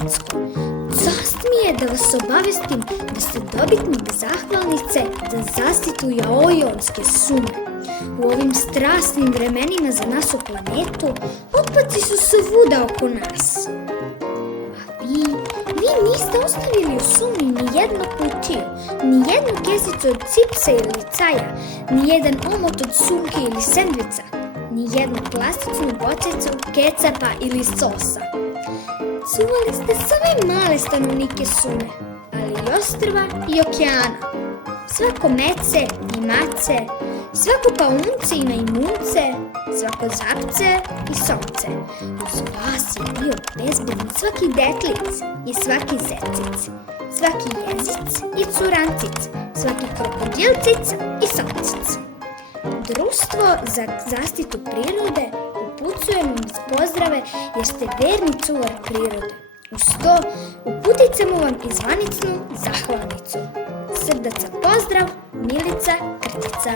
Acko. Čast mi je da vas obavestim da ste dobitnik zahvalnice za zaštitu Jaojonske šume. U ovim strasnim vremenima za našu planetu otpaci su svuda oko nas. A vi niste ostavili u šumi ni jednu kutiju, ni jednu kesicu od cipsa ili caja, ni jedan omot od šunke ili sendviča, ni jednu plastičnu bočicu kecapa ili sosa. Čuvali ste sve male stanovnike šume, ali i ostrva i okeana. Svako mece i mace, svako paunce i majmunce, svako žabce i sonce. Uz vas je bio bezbedan svaki deklic i svaki zecic, svaki jezic i curancic, svaki krokodilcic i sončic. Društvo za zaštitu prirode upućuje vam pozdrave jer ste verni čuvar prirode. Uz to uputicamo vam i zvaničnu zahvalnicu. Srdačan pozdrav, Milica Krtica.